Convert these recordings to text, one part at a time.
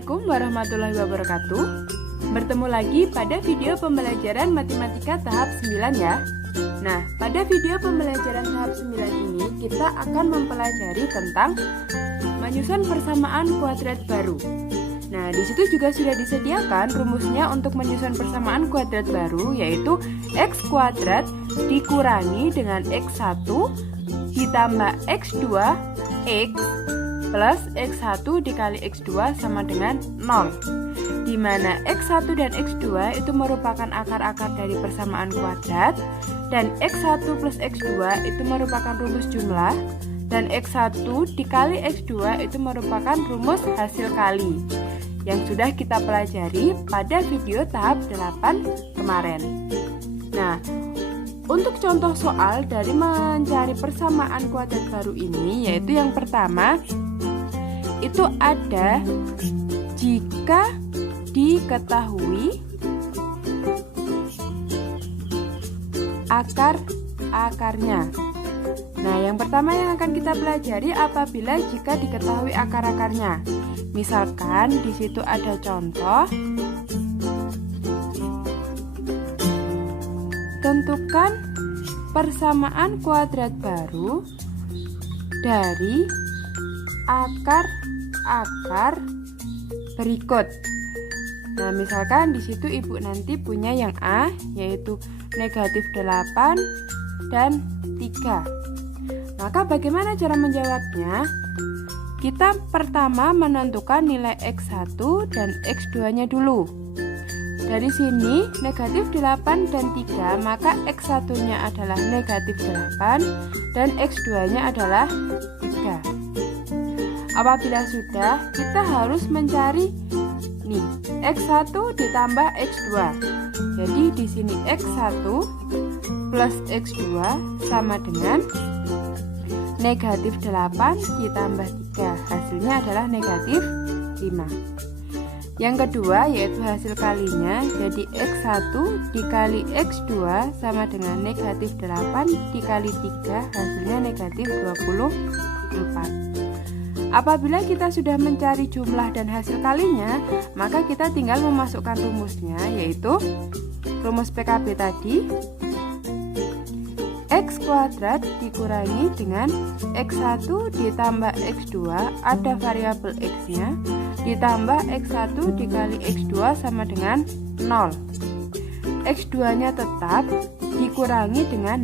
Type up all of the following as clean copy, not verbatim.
Assalamualaikum warahmatullahi wabarakatuh. Bertemu lagi pada video pembelajaran matematika tahap 9 ya. Nah, pada video pembelajaran tahap 9 ini kita akan mempelajari tentang menyusun persamaan kuadrat baru. Nah, di situ juga sudah disediakan rumusnya untuk menyusun persamaan kuadrat baru, yaitu x kuadrat dikurangi dengan x1 ditambah x2 x plus x1 dikali x2 sama dengan 0, di mana x1 dan x2 itu merupakan akar-akar dari persamaan kuadrat, dan x1 plus x2 itu merupakan rumus jumlah, dan x1 dikali x2 itu merupakan rumus hasil kali yang sudah kita pelajari pada video tahap 8 kemarin. Nah, untuk contoh soal dari mencari persamaan kuadrat baru ini, yaitu yang pertama itu ada jika diketahui akar-akarnya. Nah, yang pertama yang akan kita pelajari apabila jika diketahui akar-akarnya. Misalkan di situ ada contoh, tentukan persamaan kuadrat baru dari akar-akar berikut. Nah, misalkan di situ Ibu nanti punya yang A, yaitu negatif 8 dan 3. Maka bagaimana cara menjawabnya? Kita pertama menentukan nilai x1 dan x2-nya dulu. Dari sini negatif 8 dan 3, maka x1-nya adalah negatif 8 dan x2-nya adalah 3. Apabila sudah, kita harus mencari nih x1 ditambah x2. Jadi di sini x1 plus x2 sama dengan negatif 8 ditambah 3. Hasilnya adalah negatif 5. Yang kedua yaitu hasil kalinya, jadi x1 dikali x2 sama dengan negatif 8 dikali 3, hasilnya negatif 24. Apabila kita sudah mencari jumlah dan hasil kalinya, maka kita tinggal memasukkan rumusnya, yaitu rumus PKB tadi, x kuadrat dikurangi dengan x1 ditambah x2, ada variabel x-nya, ditambah x1 dikali x2 sama dengan 0. X2-nya tetap dikurangi dengan,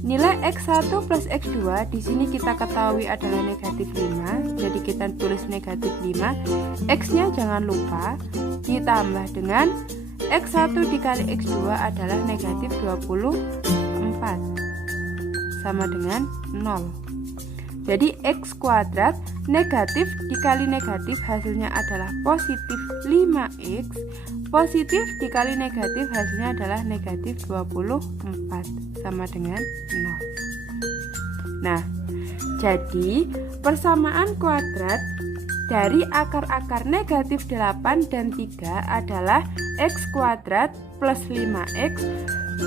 nilai x1 plus x2 di sini kita ketahui adalah negatif 5, jadi kita tulis negatif 5. X-nya jangan lupa ditambah dengan x1 dikali x2 adalah negatif 24 sama dengan 0. Jadi x kuadrat negatif dikali negatif hasilnya adalah positif 5x, positif dikali negatif hasilnya adalah negatif 24 sama dengan 0. Nah, jadi persamaan kuadrat dari akar-akar negatif 8 dan 3 adalah x kuadrat plus 5x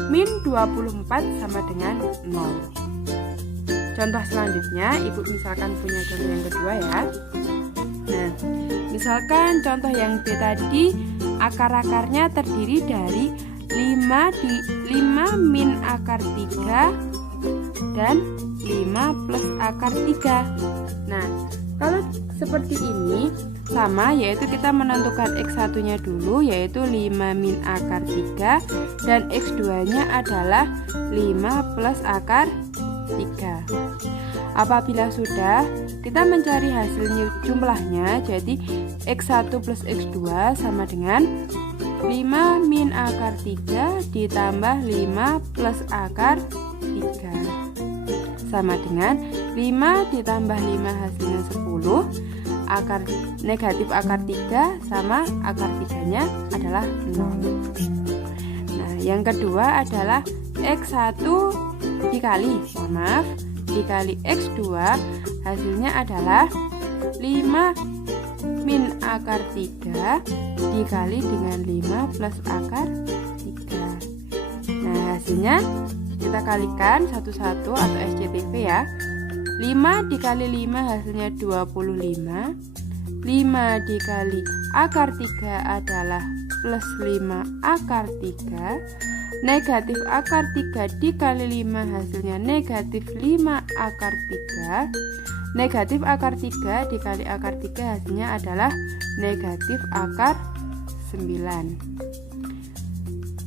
min 24 sama dengan 0. Contoh selanjutnya, Ibu misalkan punya contoh yang kedua ya. Nah, misalkan contoh yang B tadi, akar-akarnya terdiri dari 5 min akar 3 dan 5 plus akar 3. Nah, kalau seperti ini sama, yaitu kita menentukan x1-nya dulu, yaitu 5 min akar 3, dan x2-nya adalah 5 plus akar 3. Apabila sudah, kita mencari hasilnya jumlahnya, jadi x1 plus x2 sama dengan 5 min akar 3 ditambah 5 plus akar 3 sama dengan 5 ditambah 5 hasilnya 10. Akar negatif akar 3 sama akar 3-nya adalah 0. Nah, yang kedua adalah x1 dikali x2, hasilnya adalah 5 min akar 3 dikali dengan 5 plus akar 3. Nah, hasilnya kita kalikan satu-satu atau SCTV ya. 5 dikali 5 hasilnya 25, 5 dikali akar 3 adalah plus 5 akar 3. Negatif akar 3 dikali 5 hasilnya negatif 5 akar 3. Negatif akar 3 dikali akar 3 hasilnya adalah negatif akar 9.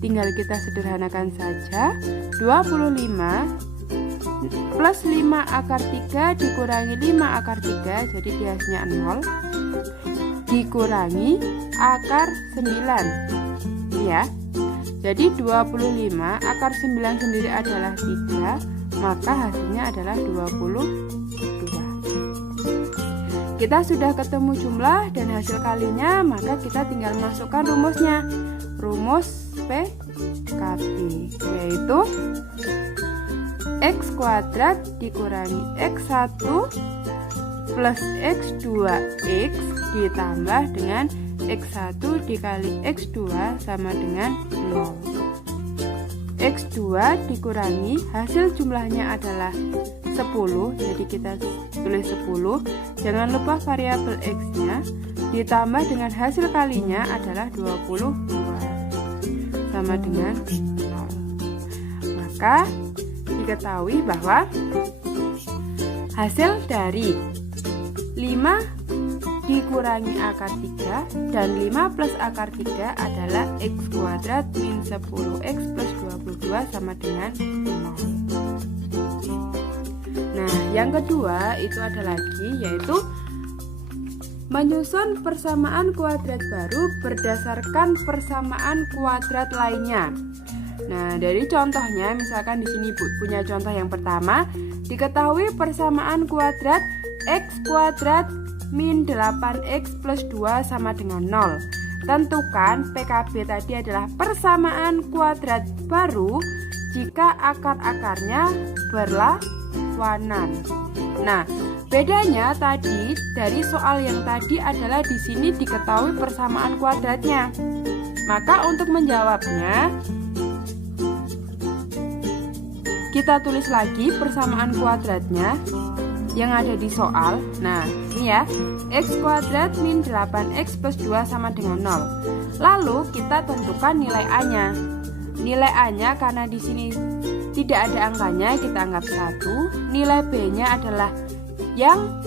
Tinggal kita sederhanakan saja. 25 plus 5 akar 3 dikurangi 5 akar 3, jadi dia hasilnya 0, dikurangi akar 9 ya. Jadi 25 akar 9 sendiri adalah 3, maka hasilnya adalah 22. Kita sudah ketemu jumlah dan hasil kalinya, maka kita tinggal masukkan rumusnya. Rumus PKB yaitu X kuadrat dikurangi X1 plus X2X ditambah dengan X1 dikali X2 sama dengan 0. X2 dikurangi hasil jumlahnya adalah 10, jadi kita tulis 10. Jangan lupa variabel X nya, ditambah dengan hasil kalinya adalah 22 sama dengan 0. Maka diketahui bahwa hasil dari 5 dikurangi akar 3 dan 5 plus akar 3 adalah X kuadrat min 10X plus 22 sama dengan 0. Nah, yang kedua itu ada lagi, yaitu menyusun persamaan kuadrat baru berdasarkan persamaan kuadrat lainnya. Nah, dari contohnya, misalkan di sini punya contoh yang pertama, diketahui persamaan kuadrat X kuadrat min 8X plus 2 sama dengan 0. Tentukan PKB tadi adalah persamaan kuadrat baru jika akar-akarnya berlawanan. Nah, bedanya tadi dari soal yang tadi adalah di sini diketahui persamaan kuadratnya. Maka untuk menjawabnya, kita tulis lagi persamaan kuadratnya yang ada di soal. Nah, ini ya, X kuadrat min 8X plus 2 sama dengan 0. Lalu kita tentukan nilai A-nya. Nilai A-nya karena di sini tidak ada angkanya, kita anggap 1. Nilai B-nya adalah yang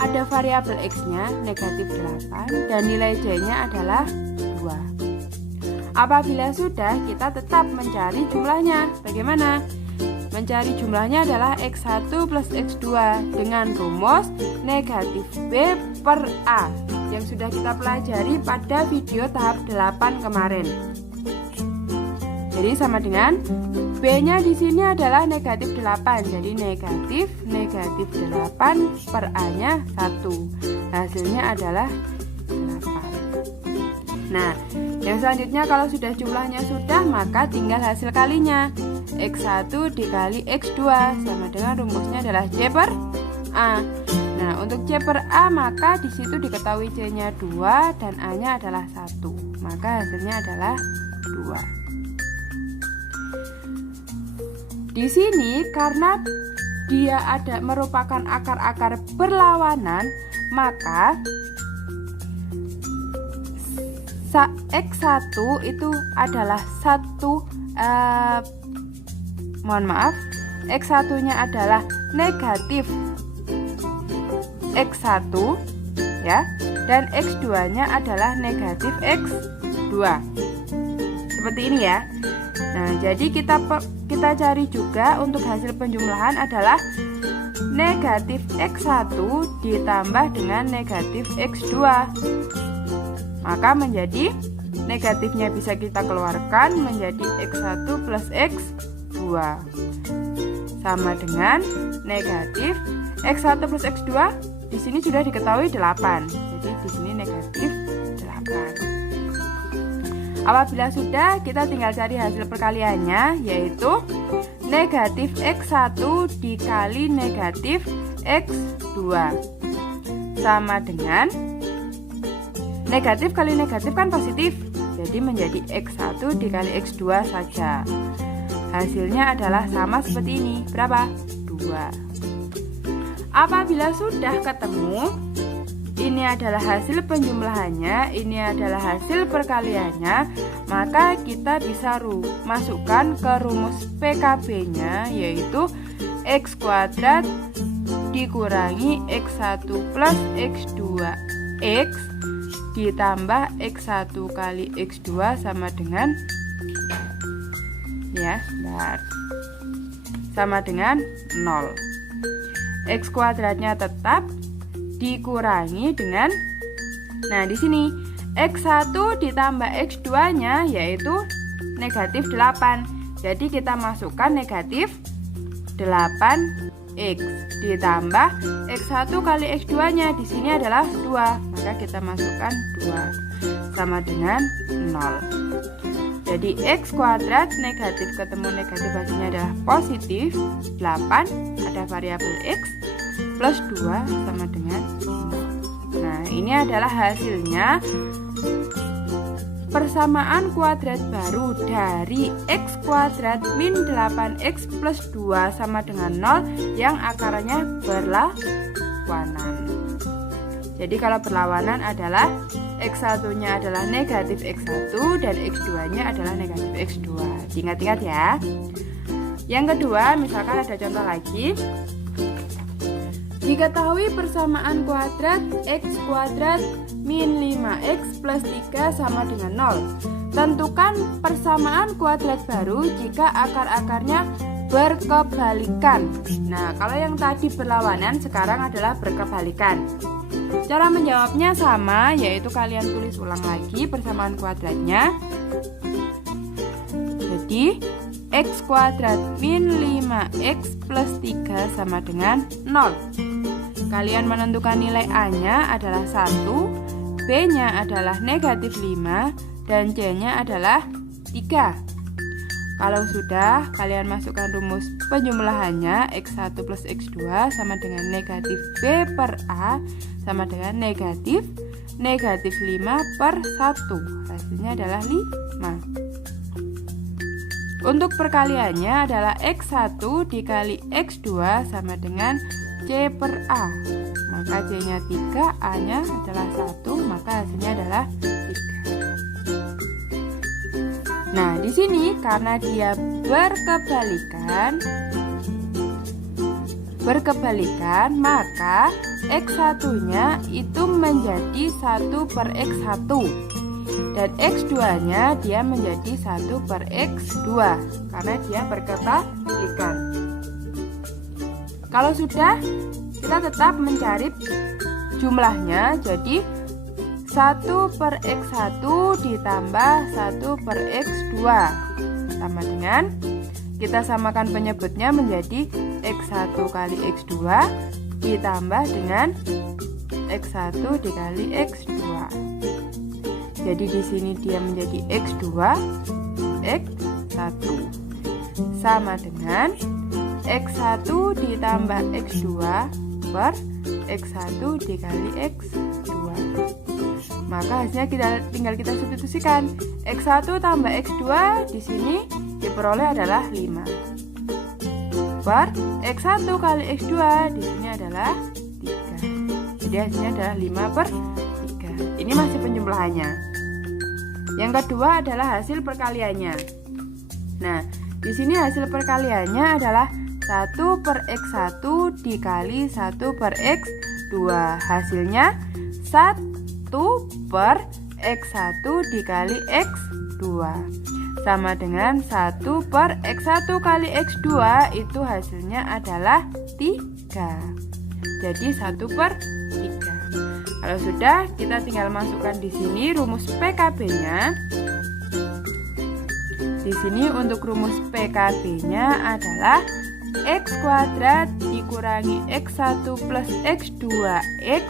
ada variabel X-nya, negatif 8, dan nilai J-nya adalah 2. Apabila sudah, kita tetap mencari jumlahnya. Bagaimana? Mencari jumlahnya adalah X1 plus X2 dengan rumus negatif B per A yang sudah kita pelajari pada video tahap 8 kemarin. Jadi sama dengan B-nya di sini adalah negatif 8. Jadi negatif 8 per A-nya 1. Hasilnya adalah 8. Nah, yang selanjutnya kalau sudah jumlahnya sudah, maka tinggal hasil kalinya. X1 dikali X2 sama dengan rumusnya adalah C per A. Nah, untuk C per A maka di situ diketahui C-nya 2 dan A-nya adalah 1. Maka hasilnya adalah 2. Di sini karena dia ada merupakan akar-akar berlawanan, maka X1 itu adalah X1 nya adalah negatif X1 ya, dan X2 nya adalah negatif X2. Seperti ini ya. Nah, jadi kita cari juga untuk hasil penjumlahan adalah negatif X1 ditambah dengan negatif X2. Maka menjadi negatifnya bisa kita keluarkan menjadi X1 plus X2 sama dengan negatif X1 plus X2 di sini sudah diketahui 8. Jadi di sini negatif 8. Apabila sudah, kita tinggal cari hasil perkaliannya, yaitu negatif X1 dikali negatif X2 sama dengan negatif kali negatif kan positif, jadi menjadi X1 dikali X2 saja. Hasilnya adalah sama seperti ini. Berapa? 2. Apabila sudah ketemu, ini adalah hasil penjumlahannya, ini adalah hasil perkaliannya, maka kita bisa masukkan ke rumus PKB-nya, yaitu X kuadrat dikurangi X1 plus X2 X ditambah X1 kali X2 sama dengan sama dengan 0. X kuadratnya tetap dikurangi dengan, nah di sini X1 ditambah X2-nya yaitu negatif 8. Jadi kita masukkan negatif 8X ditambah X1 kali X2-nya di sini adalah 2, maka kita masukkan 2 sama dengan 0. Jadi X kuadrat negatif ketemu negatif hasilnya adalah positif 8, ada variabel X, plus 2 sama dengan 0. Nah, ini adalah hasilnya persamaan kuadrat baru dari X kuadrat min 8X plus 2 sama dengan 0 yang akarnya berlawanan. Jadi kalau berlawanan adalah X1-nya adalah negatif X1 dan X2-nya adalah negatif X2. Diingat-ingat ya. Yang kedua, misalkan ada contoh lagi. Diketahui persamaan kuadrat X kuadrat min 5X plus 3 sama dengan 0. Tentukan persamaan kuadrat baru jika akar-akarnya berkebalikan. Nah, kalau yang tadi berlawanan, sekarang adalah berkebalikan. Cara menjawabnya sama, yaitu kalian tulis ulang lagi persamaan kuadratnya. Jadi X kuadrat min 5X plus 3 sama dengan 0. Kalian menentukan nilai A-nya adalah 1, B-nya adalah negatif 5, dan C-nya adalah 3. Kalau sudah, kalian masukkan rumus penjumlahannya X1 plus X2 sama dengan negatif B per A sama dengan negatif 5 per 1. Hasilnya adalah 5. Untuk perkaliannya adalah X1 dikali X2 sama dengan C per A. Maka C-nya 3, A-nya adalah 1, maka hasilnya adalah 3. Nah, di sini karena dia berkebalikan, maka X1-nya itu menjadi 1 per X1 dan X2-nya dia menjadi 1 per X2 karena dia berkebalikan. Kalau sudah, kita tetap mencari jumlahnya, jadi 1 per X1 ditambah 1 per X2 sama dengan, kita samakan penyebutnya menjadi X1 kali X2 ditambah dengan X1 dikali X2. Jadi di sini dia menjadi X2 X1 sama dengan X1 ditambah X2 per X1 dikali X2. Maka hasilnya tinggal kita substitusikan. X1 tambah X2 di sini diperoleh adalah 5 per X1 kali X2 di sini adalah 3. Jadi hasilnya adalah 5 per 3. Ini masih penjumlahannya. Yang kedua adalah hasil perkaliannya. Nah, di sini hasil perkaliannya adalah 1 per X1 dikali 1 per X2. Hasilnya 1 per X1 dikali X2 sama dengan 1 per X1 kali X2 itu hasilnya adalah 3. Jadi 1 per 3. Kalau sudah, kita tinggal masukkan di sini rumus PKB-nya. Di sini untuk rumus PKB-nya adalah X kuadrat dikurangi X1 plus X2X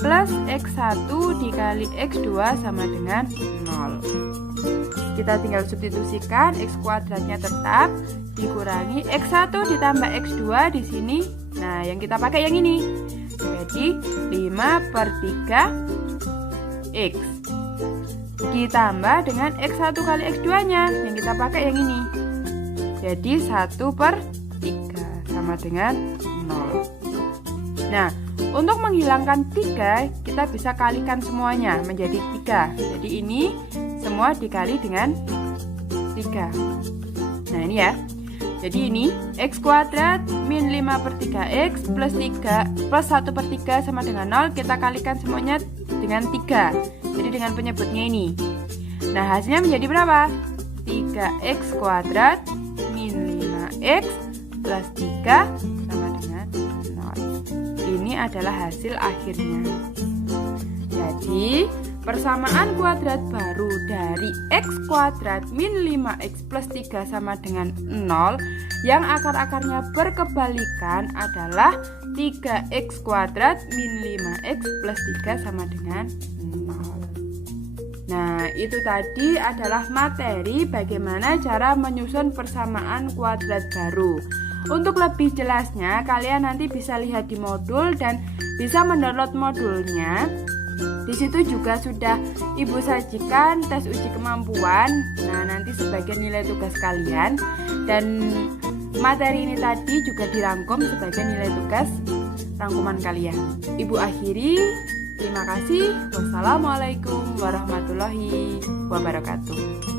plus X1 dikali X2 sama dengan 0. Kita tinggal substitusikan, X kuadratnya tetap dikurangi X1 ditambah X2 di sini. Nah, yang kita pakai yang ini. Jadi 5 per 3 X ditambah dengan X1 kali X2-nya. Yang kita pakai yang ini. Jadi 1 per 3 sama dengan 0. Nah, Untuk menghilangkan 3, kita bisa kalikan semuanya menjadi 3. Jadi ini semua dikali dengan 3. Nah ini ya. Jadi ini x kuadrat min 5/3x plus 1/3 sama dengan 0. Kita kalikan semuanya dengan 3. Jadi dengan penyebutnya ini. Nah hasilnya menjadi berapa? 3x kuadrat min 5x plus 3 sama dengan 0. Ini adalah hasil akhirnya. Jadi persamaan kuadrat baru dari x kuadrat min 5x plus 3 sama dengan 0 yang akar-akarnya berkebalikan adalah 3x kuadrat min 5x plus 3 sama dengan 0. Nah, itu tadi adalah materi bagaimana cara menyusun persamaan kuadrat baru. Untuk lebih jelasnya, kalian nanti bisa lihat di modul dan bisa mendownload modulnya. Di situ juga sudah Ibu sajikan tes uji kemampuan. Nah, nanti sebagai nilai tugas kalian, dan materi ini tadi juga dirangkum sebagai nilai tugas rangkuman kalian. Ibu akhiri. Terima kasih. Wassalamualaikum warahmatullahi wabarakatuh.